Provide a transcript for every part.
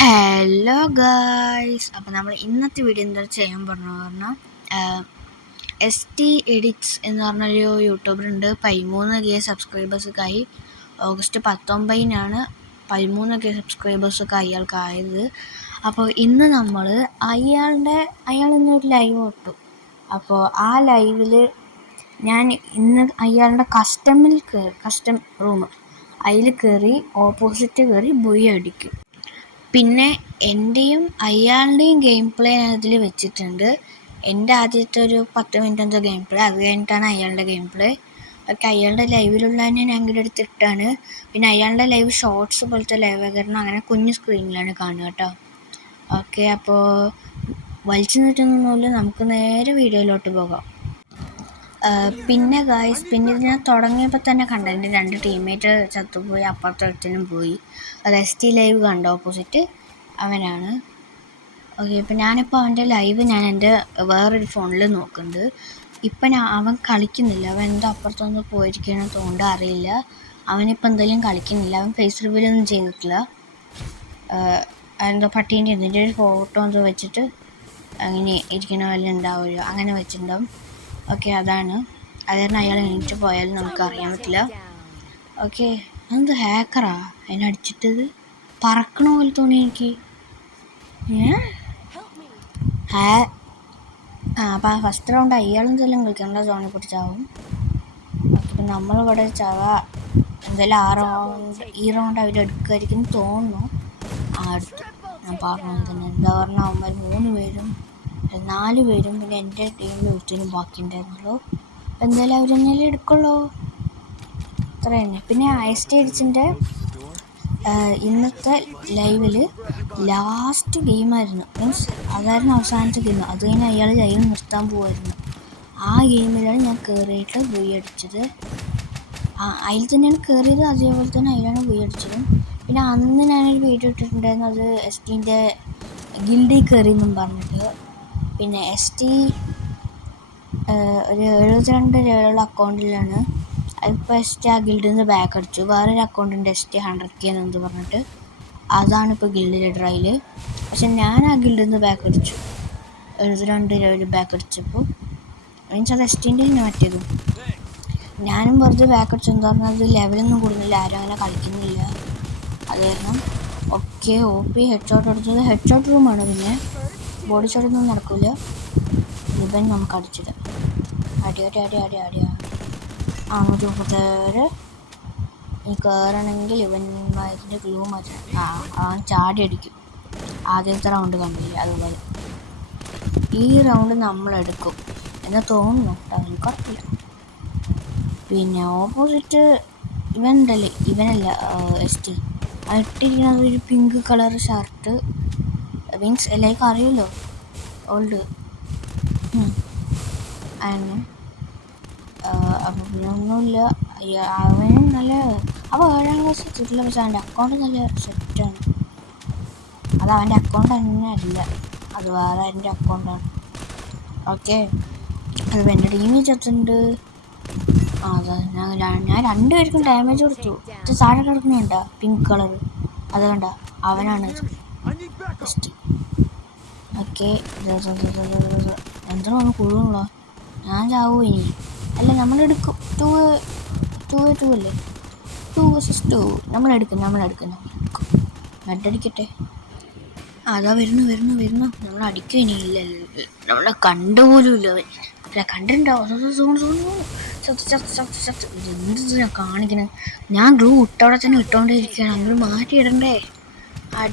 Hello guys, അപ്പോൾ നമ്മൾ ഇന്നത്തെ വീഡിയോ എന്താ ചെയ്യാൻ പറഞ്ഞാൽ എസ് ടി എഡിറ്റ്സ് എന്ന് പറഞ്ഞൊരു യൂട്യൂബറുണ്ട്. 13K സബ്സ്ക്രൈബേഴ്സൊക്കെയായി. August 19 13K സബ്സ്ക്രൈബേഴ്സൊക്കെ അയാൾക്കായത്. അപ്പോൾ ഇന്ന് നമ്മൾ അയാളിന്നൊരു ലൈവ് ഇട്ടു. അപ്പോൾ ആ ലൈവിൽ ഞാൻ ഇന്ന് അയാളുടെ കസ്റ്റം റൂം അതിൽ കയറി ഓപ്പോസിറ്റ് കയറി ബുയി അടിക്കും. പിന്നെ എൻ്റെയും അയാളുടെയും ഗെയിം പ്ലേ ഞാൻ ഇതിൽ വെച്ചിട്ടുണ്ട്. എൻ്റെ ആദ്യത്തെ ഒരു 10 മിനിറ്റ് ഗെയിം പ്ലേ, അത് കഴിഞ്ഞിട്ടാണ് അയാളുടെ ഗെയിം പ്ലേ. ഒക്കെ അയാളുടെ ലൈവിലുള്ള തന്നെ ഞാൻ ഇവിടെ എടുത്തിട്ടാണ്. പിന്നെ അയാളുടെ ലൈവ് ഷോർട്സ് പോലത്തെ ലൈവ് കാരണം അങ്ങനെ കുഞ്ഞു സ്ക്രീനിലാണ് കാണുക കേട്ടോ. ഓക്കെ, അപ്പോൾ വലിച്ചു നീട്ടുന്നൊന്നുമില്ല, നമുക്ക് നേരെ വീഡിയോയിലോട്ട് പോകാം. പിന്നെ ഗായ്സ്, പിന്നെ ഇത് ഞാൻ തുടങ്ങിയപ്പോൾ തന്നെ കണ്ട എൻ്റെ 2 ടീംമേറ്റ് ചത്തുപോയി, അപ്പുറത്തൊരുത്തനും പോയി. അത് ST ലൈവ് കണ്ട ഓപ്പോസിറ്റ് അവനാണ്. ഓക്കെ, ഇപ്പം ഞാനിപ്പോൾ അവൻ്റെ ലൈവ് ഞാൻ എൻ്റെ വേറൊരു ഫോണിൽ നോക്കുന്നുണ്ട്. ഇപ്പം അവൻ കളിക്കുന്നില്ല, അവൻ എന്തോ അപ്പുറത്തൊന്ന് പോയിരിക്കണമെന്ന് തോന്നുന്നുണ്ട്, അറിയില്ല. അവനിപ്പോൾ എന്തായാലും കളിക്കുന്നില്ല, അവൻ ഫേസ് റിവീലൊന്നും ചെയ്തിട്ടില്ല. എന്തോ പട്ടീൻ്റെ ഇതിൻ്റെ ഒരു ഫോട്ടോ എന്തോ വെച്ചിട്ട് അങ്ങനെ ഇരിക്കണ വല്ല ഉണ്ടാവുമല്ലോ, അങ്ങനെ വെച്ചിട്ടുണ്ടാവും. ഓക്കെ, അതാണ്. അത് കാരണം അയാൾ എണീറ്റ് പോയാലും നമുക്ക് അറിയാൻ പറ്റില്ല. ഓക്കെ, എന്ത് ഹാക്കറാ അതിനെ അടിച്ചിട്ടത്, പറക്കണ പോലെ തോന്നി എനിക്ക്. അപ്പം ഫസ്റ്റ് റൗണ്ട് അയാളെന്തെല്ലാം കളിക്കണ്ട സോണിൽ പിടിച്ചാവും. അപ്പം നമ്മളിവിടെ എന്തായാലും ഈ റൗണ്ട് അവർ എടുക്കുമായിരിക്കും തോന്നുന്നു. അടുത്ത് ഞാൻ പറഞ്ഞു തന്നെ, എന്താ പറഞ്ഞാൽ അവന്മാർ 3 പേരും 4 പേരും പിന്നെ എൻ്റെ ടീമിൽ ഒരുത്തിനും ബാക്കി ഉണ്ടായിരുന്നല്ലോ. എന്തായാലും അവരെന്നാലും എടുക്കുള്ളൂ, അത്ര തന്നെ. പിന്നെ ST എഡിറ്റ്സിൻ്റെ ഇന്നത്തെ ലൈവിൽ ലാസ്റ്റ് ഗെയിമായിരുന്നു, മീൻസ് അതായിരുന്നു അവസാനത്തെ ഗെയിം. അത് കഴിഞ്ഞ് അയാൾ ലൈവ് നിർത്താൻ പോകുമായിരുന്നു. ആ ഗെയിമിലാണ് ഞാൻ കയറിയിട്ട് ബുയി അടിച്ചത്. അതിൽ തന്നെയാണ് കയറിയത്, അതേപോലെ തന്നെ അതിലാണ് ബുയി അടിച്ചതും. പിന്നെ അന്ന് ഞാനൊരു വീഡിയോ ഇട്ടിട്ടുണ്ടായിരുന്നു, അത് STൻ്റെ ഗിൽഡിൽ കയറി എന്നും പറഞ്ഞിട്ട്. പിന്നെ ST ഒരു 72 രൂപയുള്ള അക്കൗണ്ടിലാണ്. അതിപ്പോൾ ST ആ ഗിൽഡിൽ നിന്ന് ബാക്ക് അടിച്ചു. വേറൊരു അക്കൗണ്ടുണ്ട് ST 100K എന്ന് പറഞ്ഞിട്ട്, അതാണ് ഇപ്പോൾ ഗിൽഡിലെ ഡ്രൈയിൽ. പക്ഷെ ഞാൻ ആ ഗിൽഡിൽ നിന്ന് ബാക്ക് അടിച്ചു, 72 രൂപയിൽ ബാക്ക് അടിച്ചപ്പോൾ. മീൻസ് അത് STൻ്റെ തന്നെ മറ്റേതും. ഞാനും വെറുതെ ബാക്ക് അടിച്ചു, എന്താ പറഞ്ഞാൽ അത് ലെവലൊന്നും കൂടുന്നില്ല, ആരും അങ്ങനെ കളിക്കുന്നില്ല. അത് കാരണം ഓക്കെ OP ഹെഡ് അടിച്ചത് ഹെഡ് റൂമാണ്. പിന്നെ ബോഡി ഷോട്ടൊന്നും നടക്കില്ല. ഇവൻ നമുക്ക് അടിച്ചിട്ട് അടി 137. ഈ കയറണമെങ്കിൽ ഇവന്മാരുടെ ഗ്ലൂ മാറ്റണം. അവൻ ചാടി അടിക്കും. ആദ്യത്തെ റൗണ്ട് കണ്ടില്ല, അതുപോലെ ഈ റൗണ്ട് നമ്മളെടുക്കും എന്ന് തോന്നുന്നു, എനിക്കറിയില്ല. പിന്നെ ഓപ്പോസിറ്റ് ഇവനല്ല ST ഇട്ടിരിക്കുന്നത് ഒരു പിങ്ക് കളർ ഷർട്ട്, മീൻസ് എല്ലാവർക്കും അറിയുമല്ലോ, ഓൾഡ് അങ്ങനെ. അപ്പം പിന്നെ ഒന്നുമില്ല, അവനും നല്ല, അപ്പോൾ 7ാം ക്ലാസ് എത്തിയിട്ടില്ല. പക്ഷെ അവൻ്റെ അക്കൗണ്ട് നല്ല സെറ്റാണ്. അത് അവൻ്റെ അക്കൗണ്ട് തന്നെ അല്ല, അത് വേറെ എൻ്റെ അക്കൗണ്ടാണ്. ഓക്കെ, അത് എൻ്റെ ടീമിൽ ചെത്തുണ്ട്. അതെ, ഞാൻ 2 പേർക്കും ഡാമേജ് കൊടുത്തു. ഇത് താഴെ കിടക്കുന്നുണ്ട പിങ്ക് കളർ, അത് കണ്ട, അവനാണ് ST. ഓക്കെ, എന്തിനാണ് കുഴുള്ള, ഞാൻ ചാവൂ ഇനി, അല്ല നമ്മളെടുക്കും. 2 അല്ലേ, 2 vs 2 നമ്മളെടുക്കും. നട്ടടിക്കട്ടെ. അതാ വരുന്നു. നമ്മളടിക്കും ഇനി. ഇല്ല നമ്മളെ കണ്ടുപോലും ഇല്ല അവൻ. അല്ല കണ്ടിട്ടുണ്ടാവും, എന്ത് ഞാൻ കാണിക്കണേ. ഞാൻ ഗ്ലൂ ഇട്ടവിടെ തന്നെ ഇട്ടോണ്ടിരിക്കുകയാണ്, അങ്ങോട്ട് മാറ്റിയിടണ്ടേ.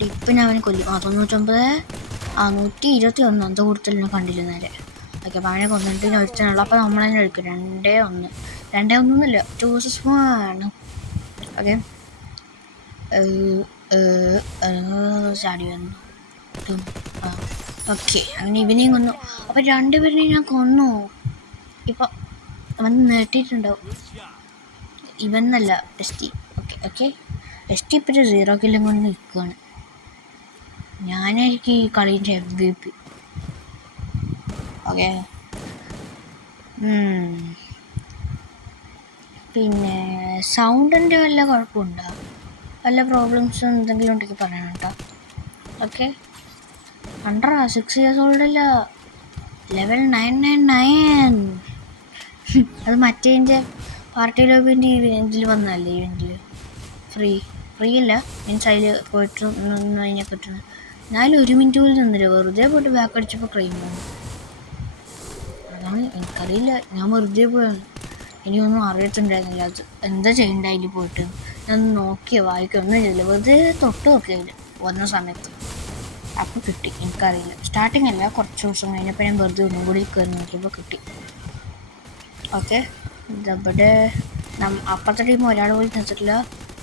ഇപ്പം ഞാൻ അവനെ കൊല്ലും. 99, 121 അന്ത കൂടുതൽ കണ്ടില്ല നേരെ. ഓക്കെ, അപ്പം അവനെ കൊന്നിട്ട് ഒരുത്തനുള്ള. അപ്പം നമ്മൾ തന്നെ എടുക്കും. 2-1 2 vs 1. ഓക്കെ, ചാടി വന്നു. ഓക്കെ, അങ്ങനെ ഇവനെയും കൊന്നു. അപ്പം 2 പേരെയും ഞാൻ കൊന്നു. ഇപ്പം അവൻ നേട്ടിയിട്ടുണ്ടാവും. ഇവന്നല്ല ST. ഓക്കെ ST ഇപ്പം 0 കില്ലും കൊണ്ട് നിൽക്കുകയാണ്. ഞാനായിരിക്കും ഈ കളീൻ്റെ MVP. ഓക്കെ, പിന്നെ സൗണ്ടിൻ്റെ വല്ല കുഴപ്പമുണ്ടോ, വല്ല പ്രോബ്ലംസ് എന്തെങ്കിലും ഉണ്ടെങ്കിൽ പറയണം കേട്ടോ. ഓക്കെ. കണ്ടറാ 6 years ഓൾഡല്ല, ലെവൽ 999. അത് മറ്റേതിൻ്റെ പാർട്ടി ലോബിൻ്റെ ഇതിൽ വന്നതല്ലേ, ഇവൻറ്റിൽ ഫ്രീ അല്ല, മീൻസ് അതിൽ പോയിട്ട് നിന്ന് കഴിഞ്ഞാൽ കിട്ടുന്നത്. എന്നാലും 1 മിനിറ്റ് പോലും നിന്നില്ല, വെറുതെ പോയിട്ട് ബാക്ക് അടിച്ചപ്പോൾ ക്രൈം വന്നു. അതാണ് എനിക്കറിയില്ല, ഞാൻ വെറുതെ പോയാണ്, എനിക്കൊന്നും അറിയത്തുണ്ടായിരുന്നില്ല അത് എന്താ ചെയ്യേണ്ട അതിൽ പോയിട്ട്. ഞാൻ നോക്കിയ വായിക്കൊന്നും ചെയ്തില്ല, വെറുതെ തൊട്ട് നോക്കിയില്ല വന്ന സമയത്ത്. അപ്പോൾ കിട്ടി, എനിക്കറിയില്ല. സ്റ്റാർട്ടിങ് അല്ല, കുറച്ച് ദിവസം കഴിഞ്ഞപ്പോൾ ഞാൻ വെറുതെ ഒന്നും കൂടി കയറി നോക്കിയപ്പോൾ കിട്ടി. ഓക്കെ. ഇതവിടെ അപ്പുറത്തെ ടീം ഒരാൾ പോലും നിർത്തിട്ടില്ല,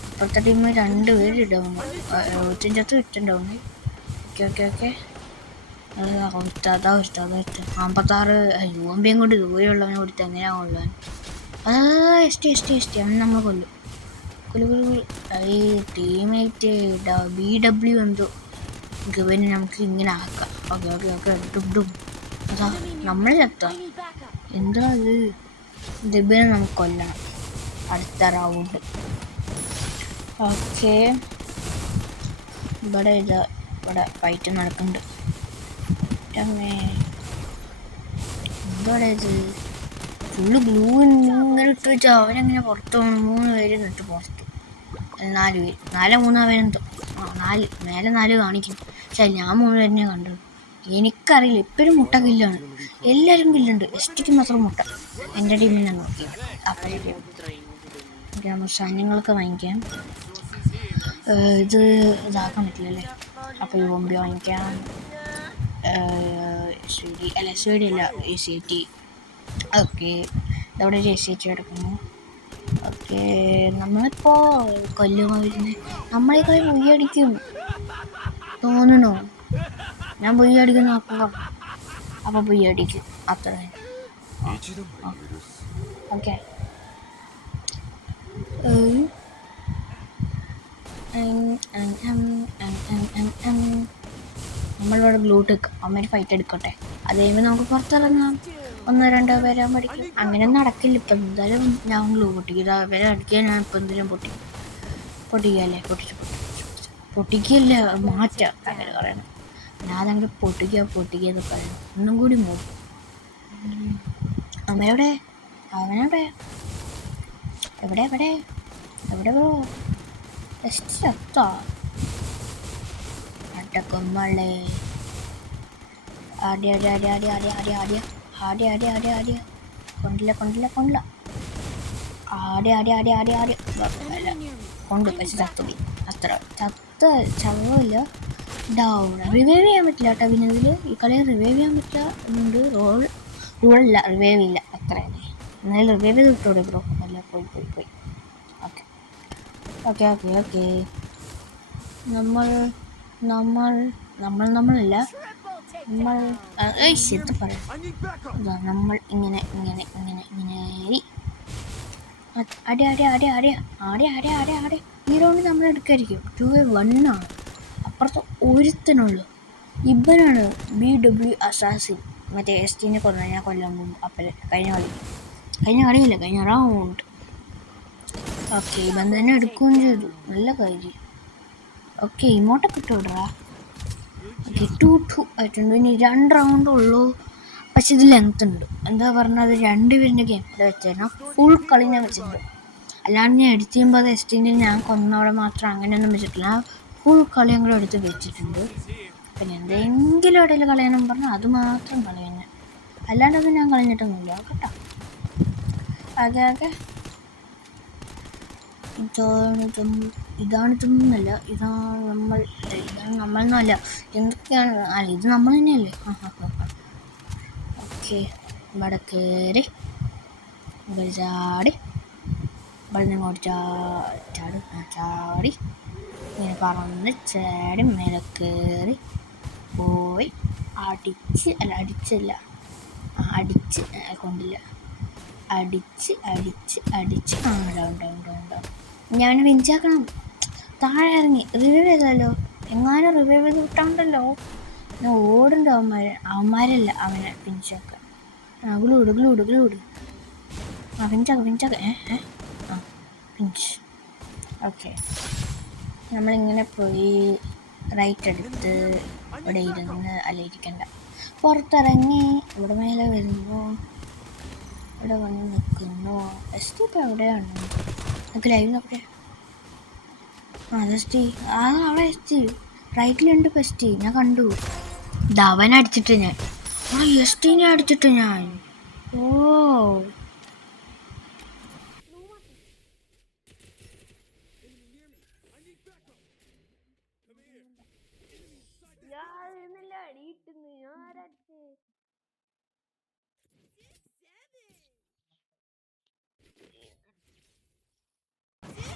അപ്പുറത്തെ ടീം 2 പേര് ഇടാവുന്നു, 75 ഇട്ടുണ്ടാവുന്നു. Okay okay okay. അതാ 56 യൂമ്പിയും കൊണ്ട് ദൂരെയുള്ളവനെ കൊടുത്ത് എങ്ങനെയാണ് കൊള്ളാൻ. എസ് ടി അവൻ നമ്മൾ കൊല്ലും. ഈ ടീമേറ്റ് BW എന്തോ ഗവന് നമുക്ക് ഇങ്ങനെ ആക്കാം. Okay okay okay. ഡും അതാ നമ്മൾ ചത്താം. എന്താ അത്, ദിബിനെ നമുക്ക് കൊല്ലണം അടുത്ത റൗണ്ട്. ഓക്കെ. ഇവിടെ ഫൈറ്റ് നടക്കുന്നുണ്ട്. എന്താ ഇത്, ഫുള്ള് ഗ്ലൂ ഇങ്ങനെ ഇട്ട് വെച്ചാൽ അവനെങ്ങനെ പുറത്ത് പോകണം. 3 പേര് നിന്നിട്ട് പുറത്ത്, 4 പേര്, 3 പേരെന്തോ, 4 മേലെ 4 കാണിക്കും. പക്ഷേ ഞാൻ 3 പേരിനെ കണ്ടു. എനിക്കറിയില്ല, ഇപ്പോഴും മുട്ട കില്ലാണ്, എല്ലാവരും കില്ലുണ്ട്, എസ്റ്റിക്ക് മാത്രം മുട്ട. എൻ്റെ ടീമിൽ ഞാൻ നോക്കി. അപ്പോൾ നമുക്ക് സാധനങ്ങളൊക്കെ വാങ്ങിക്കാം. ഇതാക്കാൻ പറ്റില്ലല്ലേ, അപ്പോൾ യൂമ്പി വാങ്ങിക്കാം. SVD അല്ല, ACT. ഓക്കെ. ഇതവിടെ ഒരു ACT കിടക്കുന്നു. ഓക്കെ. നമ്മളിപ്പോൾ കൊല്ലുമോ വരുന്നത്, നമ്മളെ കളി പൊയ്യടിക്കും തോന്നണോ? ഞാൻ പൊയ്യടിക്കുന്നു, അപ്പോൾ പൊയ്യടിക്കും അത്ര. ഓക്കെ. നമ്മളിവിടെ ഗ്ലൂട്ട് വെക്കാം, അമ്മ ഫൈറ്റ് എടുക്കട്ടെ, അത് കഴിയുമ്പോൾ നമുക്ക് പുറത്തിറങ്ങാം. 1-2 പേരാൻ പഠിക്കും. അങ്ങനെ നടക്കില്ല ഇപ്പം. എന്തായാലും ഞാൻ ഗ്ലൂ പൊട്ടിക്കും, അവരെ അടിക്കാൻ ഞാൻ ഇപ്പം എന്തെങ്കിലും പൊട്ടിക്കല്ലേ, പൊട്ടിക്കല്ല, മാറ്റാം അങ്ങനെ പറയണം. ഞാനങ്ങനെ പൊട്ടിക്കുക പറയണം. ഒന്നും കൂടി നോക്കും. അവനവിടെ എവിടെ ബ്രോ? ചത്താ അട്ടക്കൊമ്പളേ. ആദ്യ കൊണ്ടില്ല ആദ്യ കൊണ്ട് പക്ഷെ ചത്തുപോയി. അത്ര ചവില്ല. ഡൗൺ റിവൈവ് ചെയ്യാൻ പറ്റില്ല കേട്ടോ. പിന്നെ ഇതിൽ ഈ കളി റിവൈവ് ചെയ്യാൻ പറ്റില്ല എന്നുണ്ട്. റൂളല്ല, റിവൈവ് ഇല്ല, അത്ര തന്നെ. എന്നാലും റിവൈവ് ചെയ്ത് വിട്ടോടെ ബ്രോ. അല്ല, പോയി ഓക്കെ. നമ്മളല്ല ശരി പറയാം. നമ്മൾ ഇങ്ങനെ അടി. ഈ റൗണ്ട് നമ്മൾ എടുക്കായിരിക്കും. 2v1 ആണ്. അപ്പുറത്ത് ഒരുത്തനുള്ളൂ, ഇവനാണ് BW അസാസിൻ. മറ്റേ STനെ ഞാൻ കൊല്ലാൻ പോകും. അപ്പം കഴിഞ്ഞ റൗണ്ട്. ഓക്കെ. ഇവൻ തന്നെ എടുക്കുകയും ചെയ്തു, നല്ല കാര്യം. ഓക്കെ. ഇമോട്ടൊക്കെ ഇട്ടുവിടറാ. ഓക്കെ. 2-2 ആയിട്ടുണ്ട്. ഇനി 2 റൗണ്ട് ഉള്ളൂ. പക്ഷെ ഇത് ലെങ്ത് ഉണ്ട്. എന്താ പറഞ്ഞത്, 2 പേരിൻ്റെ ഗെയിം വെച്ചാൽ ഫുൾ കളി ഞാൻ വെച്ചിട്ടുണ്ട്. അല്ലാണ്ട് ഞാൻ എഡിറ്റ് ചെയ്യുമ്പോൾ അത് STൻ്റെ ഞാൻ കൊന്നവിടെ മാത്രം അങ്ങനെയൊന്നും വെച്ചിട്ടില്ല. ഫുൾ കളി അങ്ങോട്ട് എടുത്ത് വെച്ചിട്ടുണ്ട്. പിന്നെ എന്തെങ്കിലും ഇടയിൽ കളയണം പറഞ്ഞാൽ അത് മാത്രം കളയുന്നത്, അല്ലാണ്ടത് ഞാൻ കളഞ്ഞിട്ടൊന്നുമില്ല കേട്ടോ. ഇതാണിതൊന്നുമല്ല, ഇതാണ് നമ്മളൊന്നുമല്ല. എന്തൊക്കെയാണ്, അല്ല ഇത് നമ്മൾ തന്നെയല്ലേ. ഓക്കെ. ഇവിടെ കയറി ചാടി, ഇവിടെ നിന്ന് ചാടി ഇങ്ങനെ പറന്ന് ചാടി മേലെ കയറി പോയി കൊണ്ടില്ല. അടിച്ച് ഡൗൺ. ഞാൻ വിഞ്ചാക്കണം. താഴെ ഇറങ്ങി റിവൈവ് ചെയ്താലോ, എങ്ങാനും റിവൈവ് ചെയ്ത് വിട്ടാണ്ടല്ലോ. ഞാൻ ഓടുണ്ട് അവന്മാരല്ല അവനെ പിഞ്ചാക്കാൻ. ഗ്ലൂഡ് പിഞ്ചാക്ക പിഞ്ച്. ഓക്കെ. നമ്മളിങ്ങനെ പോയി റൈറ്റ് എടുത്ത് ഇവിടെ ഇരുന്ന് അല്ല ഇരിക്കണ്ട, പുറത്തിറങ്ങി ഇവിടെ മേലെ വരുന്നു, ഇവിടെ വന്ന് നിൽക്കുന്നു. എസ് ടി ഇപ്പോൾ എവിടെയാണ്? നമുക്ക് ലൈവ് നോക്കട്ടെ. എസ് ടി അവിടെ എസ് ടി റൈറ്റിലുണ്ട്. ഇപ്പോൾ എസ് ടി ഞാൻ കണ്ടു. ധവൻ അടിച്ചിട്ട് ഞാൻ എസ് ടിനെ അടിച്ചിട്ട് ഞാൻ. ഓ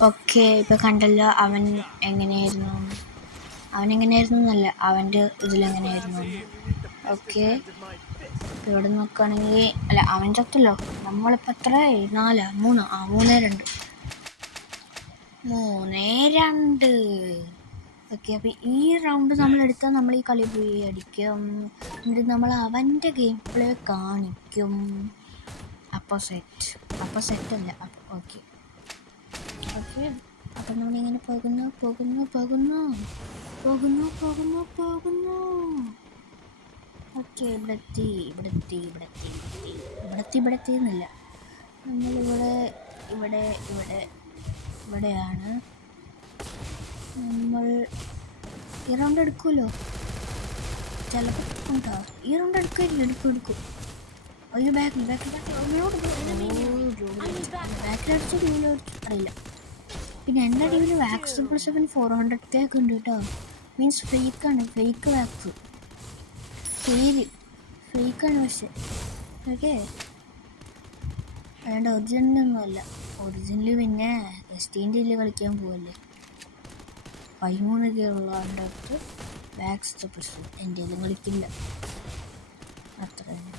ഓക്കെ, ഇപ്പം കണ്ടല്ലോ അവൻ എങ്ങനെയായിരുന്നു എന്നല്ല, അവൻ്റെ ഇതിലെങ്ങനെയായിരുന്നു. ഓക്കെ, ഇവിടെ നോക്കുകയാണെങ്കിൽ അല്ല അവൻ ചത്തല്ലോ. നമ്മളിപ്പോൾ എത്ര 3-2. ഓക്കെ, അപ്പോൾ ഈ റൗണ്ട് നമ്മളെടുത്താൽ നമ്മൾ ഈ കളി പോയി അടിക്കും. എന്നിട്ട് നമ്മൾ അവൻ്റെ ഗെയിം പ്ലേ കാണിക്കും. അപ്പോൾ സെറ്റല്ല. അപ്പോൾ ഓക്കെ, അപ്പം നമ്മളിങ്ങനെ പോകുന്നു. ഓക്കെ, ഇവിടെത്തി എന്നില്ല. ഇവിടെയാണ് നമ്മൾ. ഈ റൗണ്ട് എടുക്കുമല്ലോ ചിലപ്പോൾ ഉണ്ടോ? ഈ റൗണ്ട് എടുക്കും. ഒരു ബാക്കിലടിച്ചു അറിയില്ല. പിന്നെ എൻ്റെ ടീമിൽ വാക്സ് 777 400 ഒക്കെ ഉണ്ട് കേട്ടോ. മീൻസ് ഫേക്ക് വാക്സ് ഫേക്കാണ് പക്ഷെ. ഓക്കെ, അതുകൊണ്ട് ഒറിജിനലൊന്നുമല്ല. ഒറിജിനൽ പിന്നെ വെസ്റ്റീൻ്റെ കളിക്കാൻ പോവല്ലേ. 13 ഉള്ളതിൻ്റെ അടുത്ത് വാക്സ് പ്രസ് എൻ്റെ കളിക്കില്ല. അത്ര തന്നെ.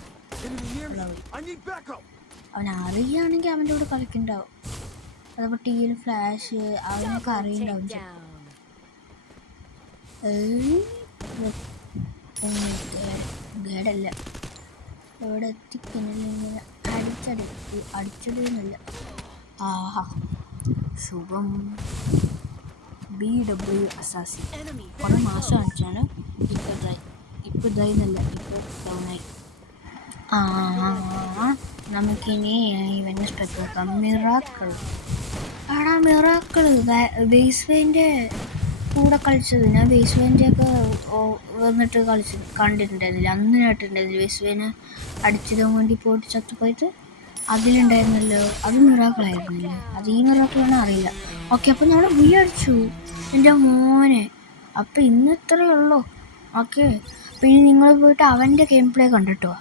അവൻ അറിയുകയാണെങ്കിൽ അവൻ്റെ കൂടെ കളിക്കുന്നുണ്ടാവും. അതപ്പോൾ ടിവിയിൽ ഫ്ലാഷ് അവനൊക്കെ അറിയുന്നുണ്ടാവും. ഗേഡല്ല ഇവിടെ എത്തിക്കുന്നില്ല. അടിച്ചടിയൊന്നുമില്ല. ആഹാ, ശുഭം BW അസാസി കുറേ മാസം കാണിച്ചാണ്. ഇപ്പോൾ ഇതായിരുന്നല്ല, ഇപ്പോൾ ഡൗണായി. നമുക്കിനി ഇവൻ്റെ സ്റ്റെപ്പ് നോക്കാം. മിറാക്കിൾ ബേസ് വേൻ്റെ കൂടെ കളിച്ചത്. ഞാൻ ബേസ് വേൻ്റെയൊക്കെ വന്നിട്ട് കണ്ടിട്ടുണ്ടായിരുന്നില്ല. അന്ന് കേട്ടിട്ടുണ്ടായിരുന്നില്ല ബേസ് വേന് അടിച്ചിടാൻ വേണ്ടി പോയിട്ട് ചത്തുപോയിട്ട്. അതിലുണ്ടായിരുന്നല്ലോ, അത് മിറാക്കിളായിരുന്നില്ലേ? അത് ഈ മിറാക്കിളാണോ അറിയില്ല. ഓക്കെ, അപ്പോൾ നമ്മൾ അടിച്ചു എൻ്റെ മോനെ. അപ്പോൾ ഇന്ന് ഇത്രയേ ഉള്ളൂ. ഓക്കെ, അപ്പോൾ ഇനി നിങ്ങൾ പോയിട്ട് അവൻ്റെ ഗെയിം പ്ലേ കണ്ടിട്ടോ.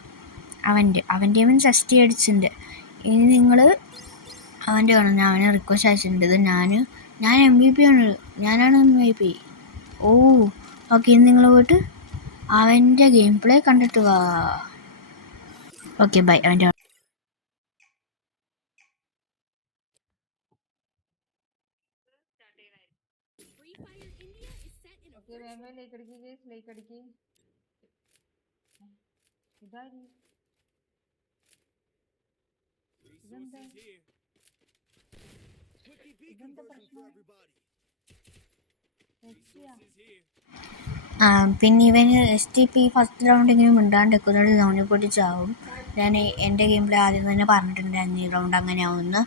അവൻ്റെ മീൻസ് ST അടിച്ചിട്ടുണ്ട്. ഇനി നിങ്ങൾ അവൻ്റെ കാണും. ഞാൻ അവനെ റിക്വസ്റ്റ് അയച്ചിട്ടുണ്ട്. ഇത് ഞാൻ MVP ആണ്. ഞാനാണ് MVP. ഓ ഓക്കെ, ഇനി നിങ്ങൾ പോയിട്ട് അവൻ്റെ ഗെയിം പ്ലേ കണ്ടിട്ട് വാ. Okay, bye. അവൻ്റെ പിന്നെ ഇവന് STP ഫസ്റ്റ് റൗണ്ട് ഇങ്ങനെ മിണ്ടാണ്ട് നിൽക്കുന്നത് സൗണ്ടിൽ പോയിട്ട് ചാവും. ഞാൻ എൻ്റെ ഗെയിം പ്ലേ ആദ്യം തന്നെ പറഞ്ഞിട്ടുണ്ടായിരുന്നു ഈ റൗണ്ട് അങ്ങനെ ആവുമെന്ന്.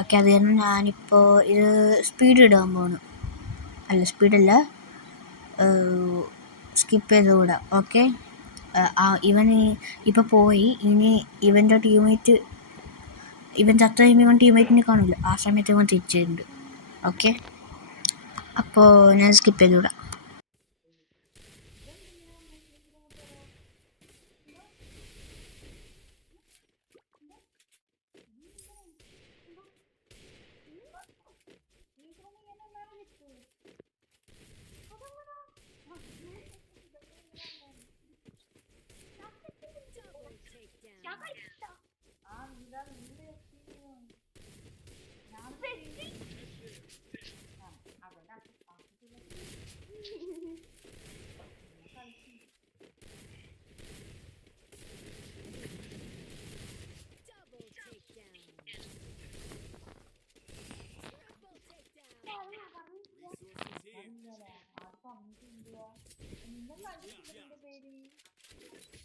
ഓക്കെ, അത് കാരണം ഞാനിപ്പോൾ ഇത് സ്പീഡ് ഇടാൻ പോകണം. അല്ല, സ്പീഡല്ല, സ്കിപ്പ് ചെയ്ത് കൂടാ. ഓക്കെ, ഇവൻ ഇപ്പോൾ പോയി. ഇനി ഇവൻ്റെ ടീംമേറ്റ് ഇവൻ ചത്ത കഴിയുമ്പോൾ ഇവൻ ടീംമേറ്റിനെ കാണില്ല. ആ സമയത്ത് ഇവൻ തിരിച്ചിട്ടുണ്ട്. ഓക്കെ, അപ്പോൾ ഞാൻ സ്കിപ്പ് ചെയ്ത് വിടാം.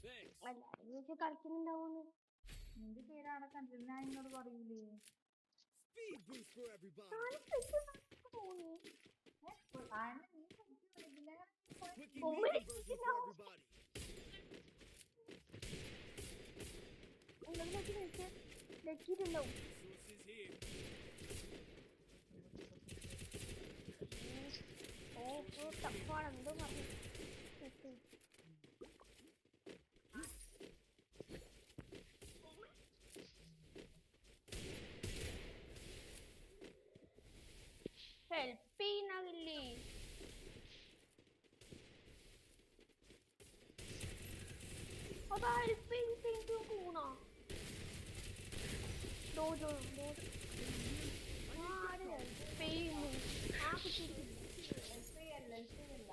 Thanks. എല്ലാരും കളിക്കുന്നുണ്ടാവുന്നു. നിന്റെ പേര് അവിടെ കണ്ടില്ല, ഞാൻ എന്നോട് പറയൂലേ. Speed boost for everybody. തോന്നി ആന നീ പഠിക്കുന്നില്ല. Quickie bee conversion for everybody. ലക്കിയിട്ടുണ്ടാവും. Resources here. ടഫാണ് എന്തോ പറഞ്ഞു. ഹെൽപ്പ് ചെയ്യുന്നില്ലേ? അതാ ഹെൽപ്പ് ചെയ്തിട്ട് പോണോ? ആര് ഹെൽപ്പ് ചെയ്യുന്നു? ആ കുട്ടിയില്ല. ഹെൽപ്പ് ചെയ്യല്ല.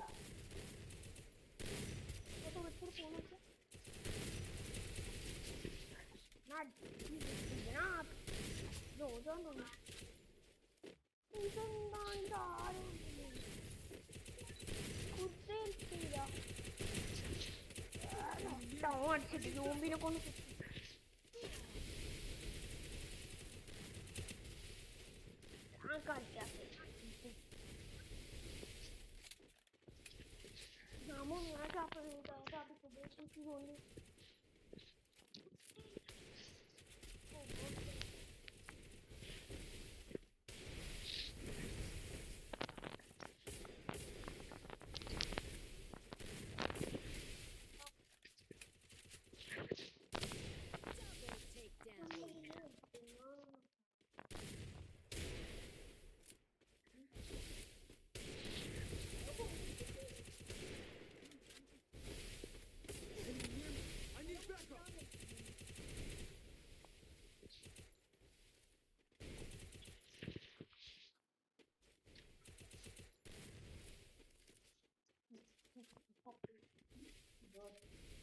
അടിച്ചിട്ട് ജോംബിനെ കൊണ്ട് കളിക്കാത്ത നമ്മൾ ഞാൻ കാപ്പിട്ടുണ്ട്. I need backup.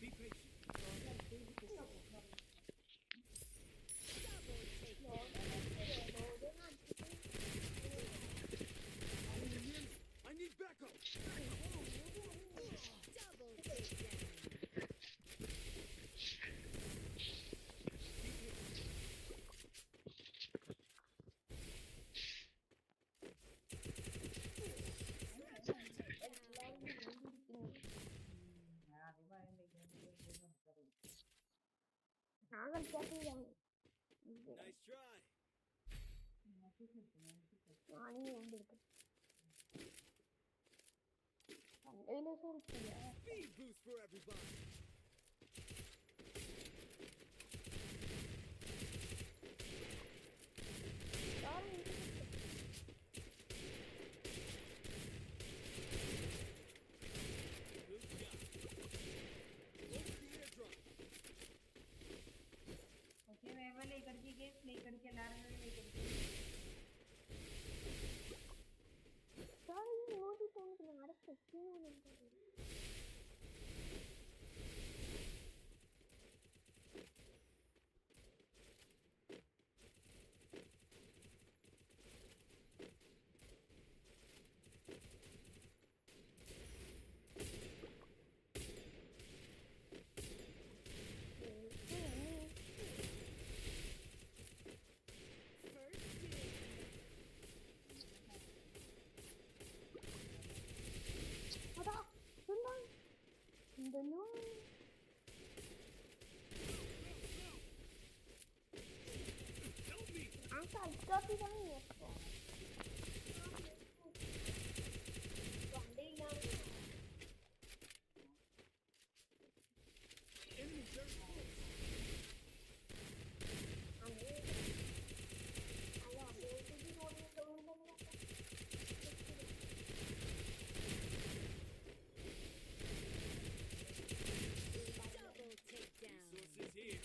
Be patient. I need backup. Double takedown. ഞാൻ കളിക്കാത്ത Nice try. ഞാനീ കൊണ്ടെടുക്കും. Speed boost for everybody. Good job. Over the airdrop. Okay, വേഗം ലേക്ക് അടിക്കുക. എല്ലാവരും ലേക്ക് അടിക്കുക. എന്തെല്ലോ Help me. ആ കളിക്കാത്തതാണ് ഇപ്പൊ Enemy very close. Double takedown. Resources here.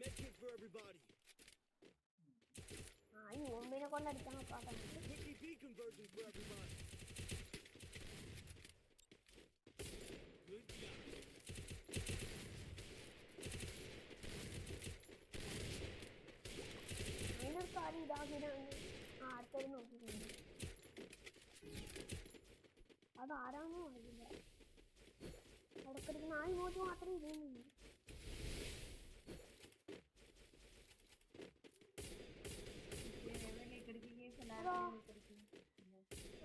Medkit for everybody. ആ ഈ ഓമ്പിനെ കൊണ്ട് അടിക്കാൻ നോക്കാത്ത Quickie bee conversion for everybody. Good job. അതാരാണെന്ന് അറിയില്ല. ഇടക്കിടക്ക് ഞാൻ ഇങ്ങോട്ട് മാത്രമേ ഇടുന്നുള്ളൂ.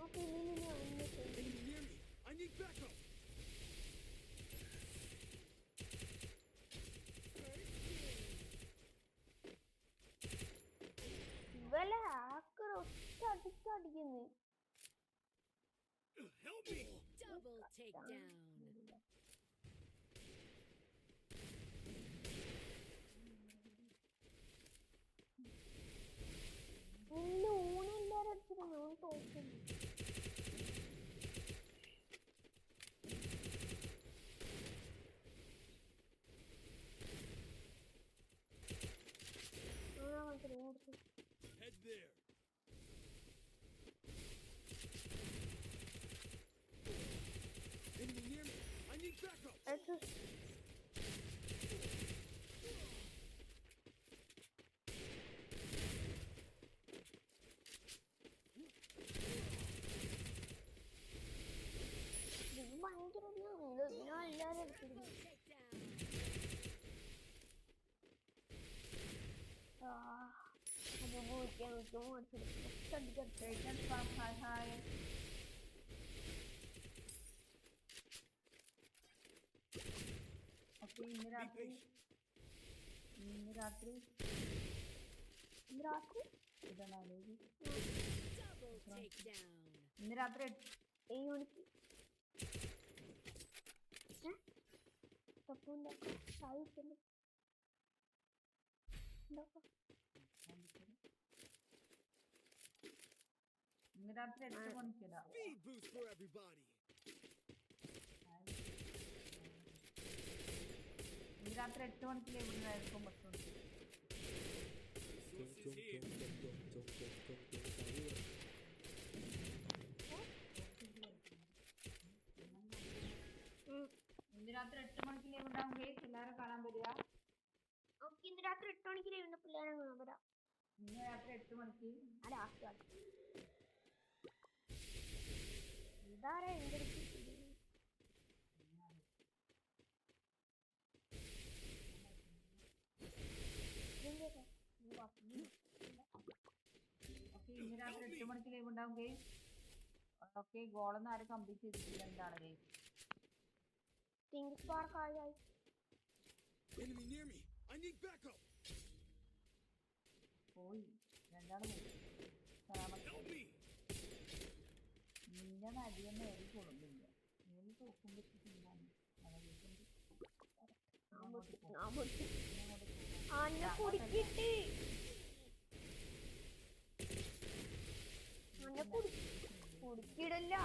Okay Enemy near me. I need backup. ഇവലെ ആക്കർ ഒറ്റ അടിച്ചടിക്കുന്നു. Help me. Double takedown. നിന്റെ ഊണെല്ലാരും അടിച്ചിട്ട് ഞാൻ തോക്കുന്നു. Head there. Enemy near me. I need backup. ഇത് ഭയങ്കര ഞാൻ എല്ലാരും അടിച്ചിരുന്നു. അത് പോയിക്കാൻ നോക്കുമ്പോൾ ഇന്ന് രാത്രി രാത്രി Double takedown. ഇന്ന് രാത്രി 7 മണിക്ക് തപ്പുണ്ടാക്കാം. സാധിച്ചല്ലോ. ഇന്ന് രാത്രി 8 മണിക്കിടാ. Speed boost for everybody. ഇന്ന് രാത്രി 8 മണിക്ക് ഇവിടുന്നായിരിക്കും പറ്റും. Resources here. ഇന്ന് രാത്രി 8 മണിക്ക് ലീവ് ഉണ്ടാകുമ്പോൾ എല്ലാവരും കാണാൻ വരിക. ഓക്കെ, ഇന്ന് രാത്രി 8 മണിക്ക് ലീവുണ്ട്. പിള്ളേരെ വരാം. ഇന്ന് രാത്രി 8 മണിക്ക് ഇതാരാ എന്റെ ഓക്കെ. ഇന്ന് രാത്രി 8 മണിക്ക് ലീവ് ഉണ്ടാകുമ്പോൾ ഓക്കെ. ഗോളൊന്നും ആരും കംപ്ലീറ്റ് ചെയ്തിട്ടില്ല. എന്താണ് തിങ്സ് പാർക്ക് ആയി. Enemy near me. I need backup. പോയി രണ്ടാളും പോയി. Help me. നിന്റെ നടിയൊന്നും ഏറി കൊടുക്കില്ല. ഏറി തോക്കുമ്പോൾ തിന്നാണ് അന്നെ കുടിക്കിട്ട് അന്നെ കുടിക്കിടല്ല.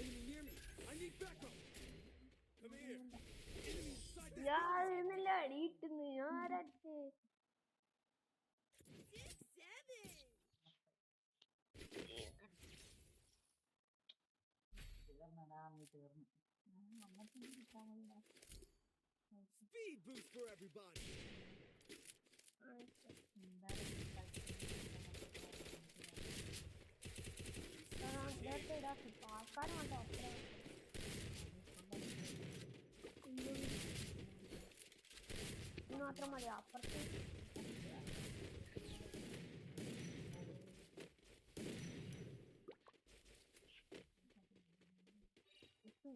Enemy near me. I need backup. Come here. Enemy inside that. ഞാനല്ല അടി കിട്ടുന്നു. ഞാനടിച്ച് 6-7. തീർന്നു. നമ്മൾക്ക് കിട്ടാൻ മതി. Speed boost for everybody. ആൾക്കാരുണ്ടോ? മാത്രം മതി. അപ്പുറത്ത്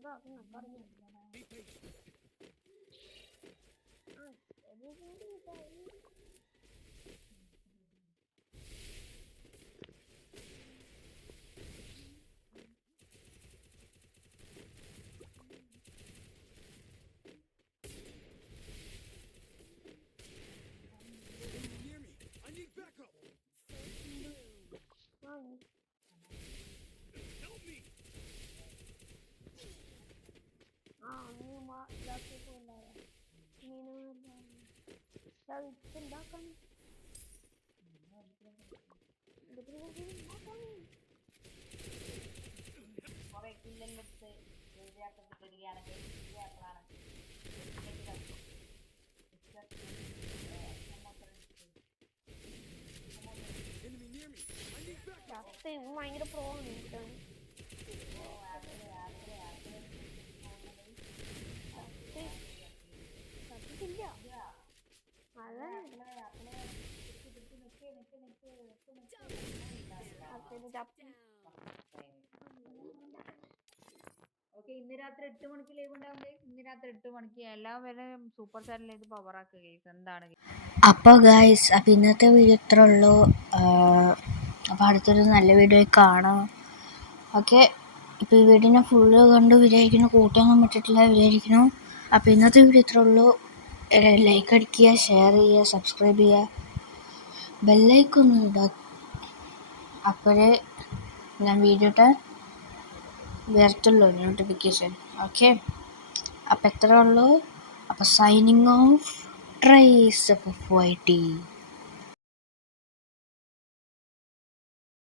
പറഞ്ഞു. Be patient. Enemy near me. I need backup. Help me. ഉണ്ടാക്കാൻ കുറെ കില്ലെടുത്ത് ശരിയാക്കത്ത് വരികയാണെങ്കിൽ ശരിയാക്കലാണ്. Enemy near me. I need backup. പക്ഷെ ഇവൻ ഭയങ്കര പ്രോ ആണ് ഇവൻ. സത്യത്തില്ല അതാണ് ഓക്കെ, ഇന്ന് രാത്രി 8 മണിക്ക് ലൈവ് ഉണ്ടാവും ഗൈസ്. ഇന്ന് രാത്രി 8 മണിക്ക് എല്ലാവരും സൂപ്പർ ചാനലിൽ പവർ ആക്കുക ഗൈസ്. എന്താണ് അപ്പോൾ ഗായ്സ്, അപ്പോൾ ഇന്നത്തെ വീഡിയോ ഇത്രേ ഉള്ളൂ. അപ്പോൾ അടുത്തൊരു നല്ല വീഡിയോ കാണാം. ഓക്കെ, ഇപ്പോൾ ഈ വീഡിയോനെ ഫുള്ള് കണ്ട് വിചാരിക്കുന്നു, കൂട്ടാനൊന്നും പറ്റിയിട്ടില്ല വിചാരിക്കുന്നു. അപ്പോൾ ഇന്നത്തെ വീഡിയോ ഇത്രേ ഉള്ളൂ. ലൈക്ക് അടിക്കുക, ഷെയർ ചെയ്യുക, സബ്സ്ക്രൈബ് ചെയ്യുക, ബെല്ലൈക്കൊന്നും ഇടുക. അപ്പോഴേ ഞാൻ വീഡിയോ ഇട്ടാൽ വരത്തുള്ളൂ നോട്ടിഫിക്കേഷൻ. ഓക്കെ, അപ്പോൾ എത്രേ ഉള്ളൂ. അപ്പോൾ signing off trace of YT.